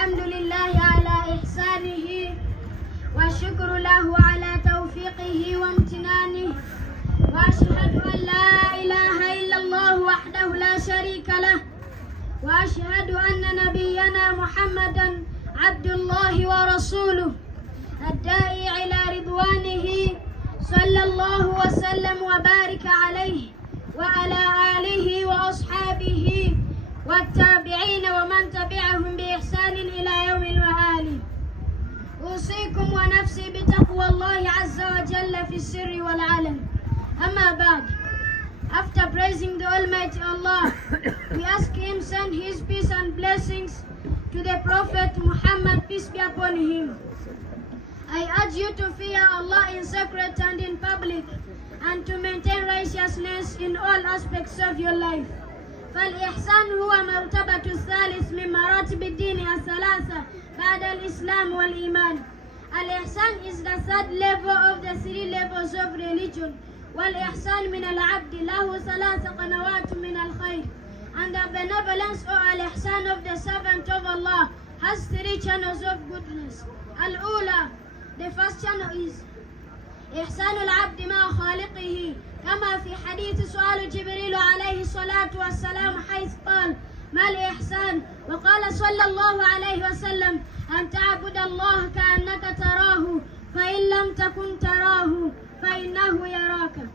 الحمد لله على إحسانه والشكر له على توفيقه وامتنانه، وأشهد أن لا إله إلا الله وحده لا شريك له، وأشهد أن نبينا محمدا عبد الله ورسوله الداعي إلى رضوانه، صلى الله وسلم وبارك عليه وعلى آله وأصحابه والتابعين ومن تبعهم بإحسان إلى يوم المآل. أوصيكم ونفسي بتقوى الله عز وجل في السر والعلن. أما بعد, after praising the Almighty Allah, we ask Him send His peace and blessings to the Prophet Muhammad, peace be upon him. I urge you to fear Allah in secret and in public, and to maintain righteousness in all aspects of your life. فالإحسان هو مرتبة الثالث من مراتب الدين الثلاثة بعد الإسلام والإيمان. الإحسان is the third level of the three levels of religion. والإحسان من العبد له ثلاث قنوات من الخير. And the benevolence or al-ihsan of the servant of Allah has three channels of goodness. Al-ula, the first channel is إحسان العبد مع خالقه، كما في حديث سؤال جبريل عليه الصلاة والسلام حيث قال: ما الإحسان؟ وقال صلى الله عليه وسلم: أن تعبد الله كأنك تراه فإن لم تكن تراه فإنه يراك.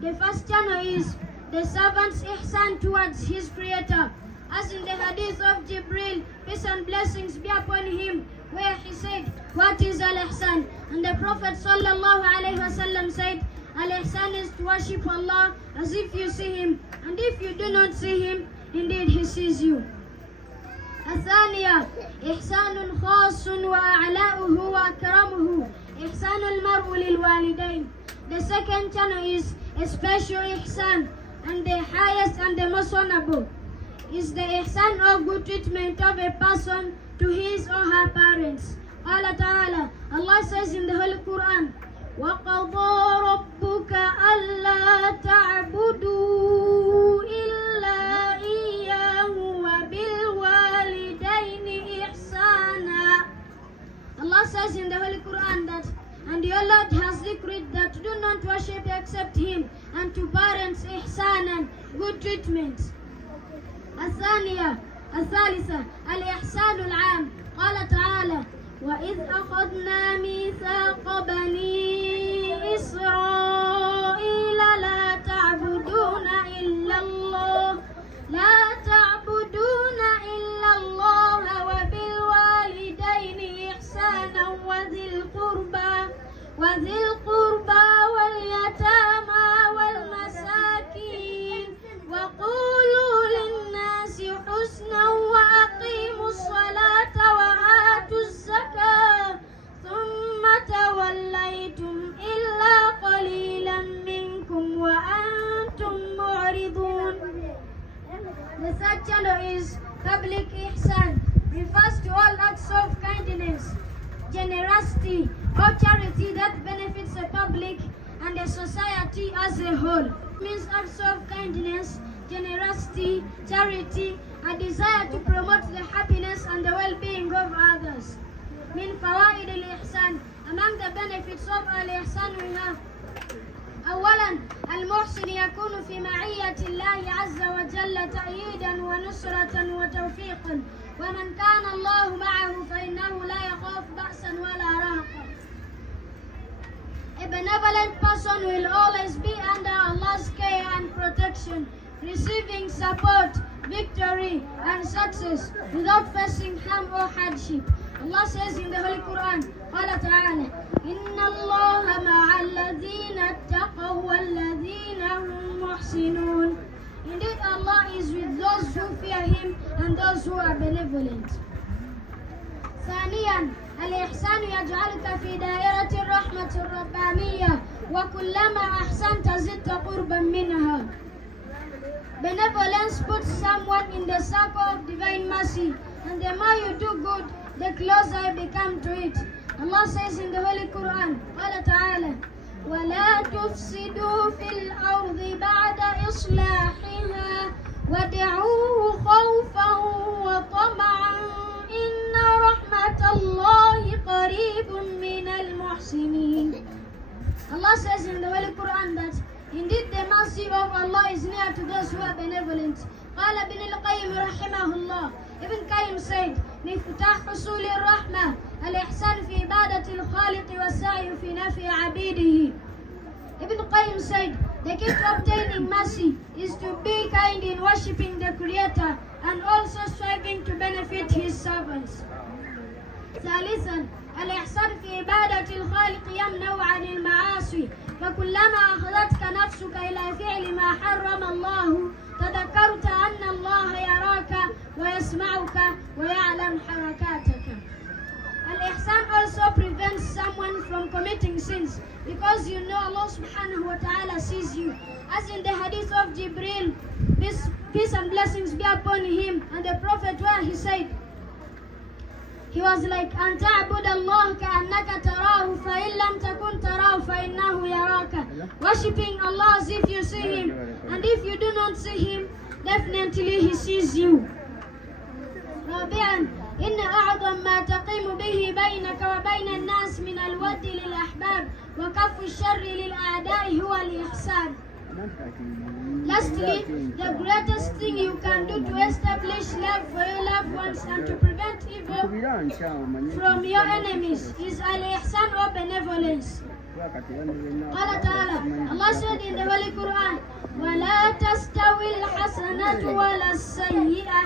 The first channel is the servant's ihsan towards his creator, as in the hadith of Jibril, peace and blessings be upon him, where he said, what is al-ihsan? And the Prophet sallallahu alayhi wasallam said, al-ihsan is to worship Allah as if you see him, and if you do not see him, indeed he sees you. الثانية إحسان خاص وأعلاؤه وأكرمه إحسان المرء للوالدين. The second channel is a special ihsan, and the highest and the most honorable is the ihsan or good treatment of a person to his or her parents. قال تعالى, Allah says in the Holy Quran, وَقَضَى رَبُّكَ أَلَّا تَعْبُدُوا إِلَّا إِيَّاهُ وَبِالْوَالِدَيْنِ إِحْسَانًا. Allah says in the Holy Quran that, and your Lord has decreed that do not worship except Him, and to parents ihsanan, good treatment. الثانية الثالثة الإحسان العام. قال تعالى: وإذ أخذنا ميثاق بني إسرائيل لا تعبدون إلا الله وبالوالدين إحسانا وذي القربى واليتامى والمساكين وقولوا للناس حسنا وأقيموا الصلاة وآتوا الزكاة ثم توليتم إلا قليلا منكم وأنتم معرضون. The third channel is public ihsan, refers to all acts of kindness, generosity or charity that benefits the public and the society as a whole. It means acts of kindness, generosity, charity, a desire to promote the happiness and the well-being of others. Min fawaid al-ihsan, among the benefits of al-ihsan we have: أولا المحسن يكون في معية الله عز وجل تأييدا ونصرة وتوفيقا، ومن كان الله معه فإنه لا يخاف بأسا ولا رهقا. A benevolent person will always be under Allah's care and protection, receiving support, victory and success without facing harm or hardship. Allah says in the Holy Quran, قال تعالى: إن الله مع الذين اتقوا والذين هم محسنون. Indeed, Allah is with those who fear Him and those who are benevolent. ثانيا الإحسان يجعلك في دائرة الرحمة الربانية، وكلما أحسنت زدت قربا منها. Benevolence puts someone in the circle of divine mercy, and the more you do good, the closer you become to it. Allah says in the Holy Quran, قال تعالى: ولا تفسدوا في الأرض بعد إصلاحها وادعوه خوفا وطمعا إن Allah says in the Holy Quran that indeed the mercy of Allah is near to those who are benevolent. قال ابن القيم رحمه الله, Ibn Qayyim said, مفتاح حصول الرحمة الإحسان في عبادة الخالق والسعي في نفع عبيده. Ibn Qayyim said, the key to obtaining mercy is to be kind in worshipping the Creator and also striving to benefit His servants. ثالثا, الإحسان في عبادة الخالق يمنع عن المعاصي، فكلما أخذتك نفسك إلى فعل ما حرم الله تذكرت أن الله يراك ويسمعك ويعلم حركاتك. Al-Ihsan also prevents someone from committing sins because you know Allah subhanahu wa ta'ala sees you. As in the hadith of Jibril, peace and blessings be upon him, and the Prophet where he said, he was like, أن تعبد الله كأنك تراه فإن لم تكن تراه فإنه يراك. Worshipping Allah as if you see Him, and if you do not see Him, definitely He sees you. رابعا, إن أعظم ما تقيم به بينك وبين الناس من الود للأحباب وكف الشر للأعداء هو الإحسان. Lastly, the greatest thing you can do to establish love for your loved ones and to prevent evil from your enemies is al-ihsan or benevolence. Allah said in the Holy Quran, وَلَا تَسْتَوِي الْحَسَنَةُ وَلَا السَّيِّئَةُ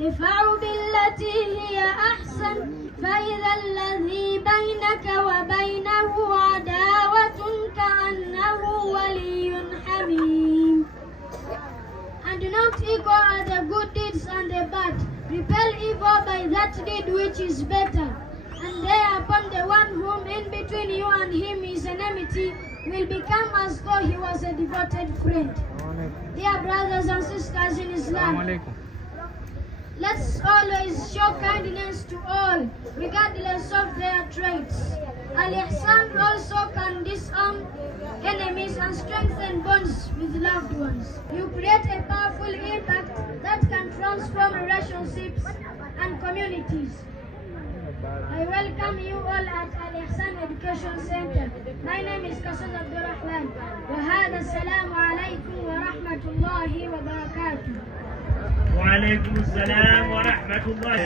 ادْفَعْ بِالَّتِي هِيَ أَحْسَنُ فَإِذَا الَّذِي بَيْنَكَ وَبَيْنَهُ عَدَاوَةٌ كَأَنَّهُ وَلِيٌّ حَمِيمٌ. And do not equal at the good deeds and the bad. Repel evil by that deed which is better. And thereupon the one whom in between you and him is enmity will become as though he was a devoted friend. Dear brothers and sisters in Islam, let's always show kindness to all, regardless of their traits. Al-Ihsan also can disarm enemies and strengthen bonds with loved ones. You create a powerful impact that can transform relationships and communities. I welcome you all at Al-Ihsan Education Center. My name is Qasad Abdul Rahman. وهذا السلام عليكم ورحمة الله وبركاته. وعليكم السلام ورحمة الله.